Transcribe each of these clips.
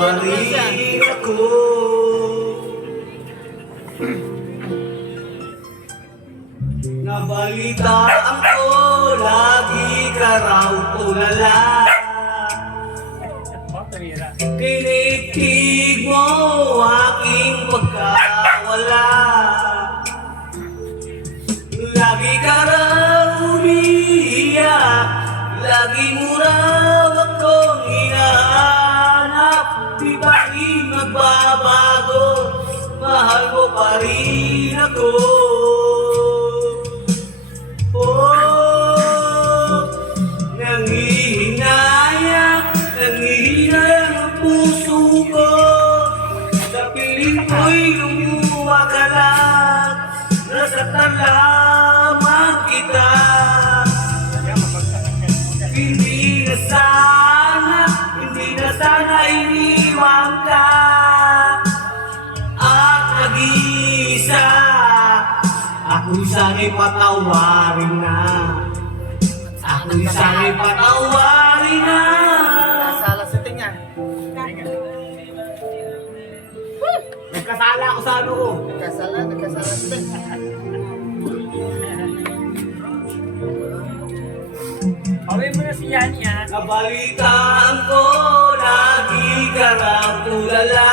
pa rin ako. Nabalitaan ko, lagi ka raw tulala. Kinitig mo aking pagkawala. Lagi ka raw umiiyak, lagi mo raw akong hinahanap. Di ba magbabago, mahal mo pa rin ako. Nangihinayang ang puso ko. Sa piling ko'y lumuwa ka lang, nasaktan lamang kita. Hindi na sana iniwan ka. At nag-iisa, ako'y sana'y patawarin na. Ako'y sana'y patawarin na. Nasala sa tingnan. Nagkasala ako sa ano ko. Nagkasala sa tingnan. Away mo na si Yani ha. Nabalitaan ko, lagi ka raw tulala.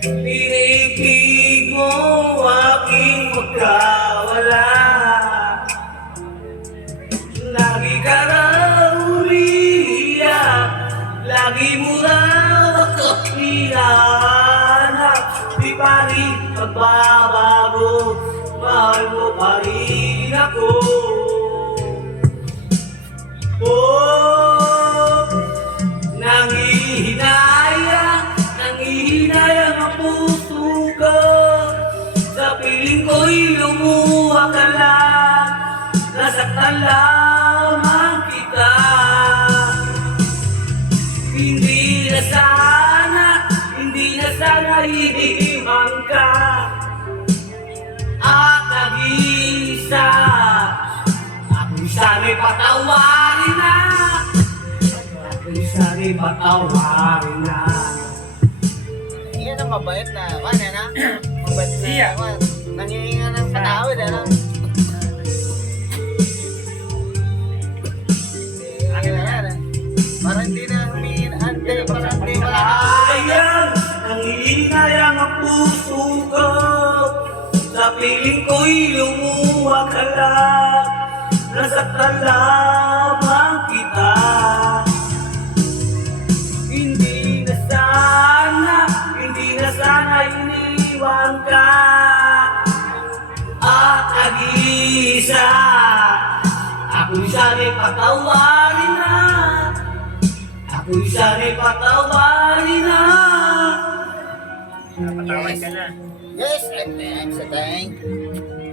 Tinitig mo aking magkawala. Lagi ka raw umiiyak, lagi mo raw ako hinahanap. Di pa rin magbabago, mahal mo pa rin ako. Nangihinayang ang puso ko. Sa piling ko'y lumuha ka lang, nasaktan lamang kita. Hindi na sana iniiwan ka. At nag-iisa, ako'y sana'y patawarin na. Ako'y sana'y patawarin na. Iyan ang mabait na, ano na? Mabait na, nangihinga ng patawid, ano? Parang hindi na humihin, parang hindi wala na. Ayan, nangihinayang ang puso ko. Sa piling ko'y lumuha ka lang, nasaktan lamang kita. Hindi na sana iniwan ka. At nag-iisa, ako'y sana'y patawarin na. Ako'y sana'y patawarin na. Napatawad ka na. Yes, and thanks,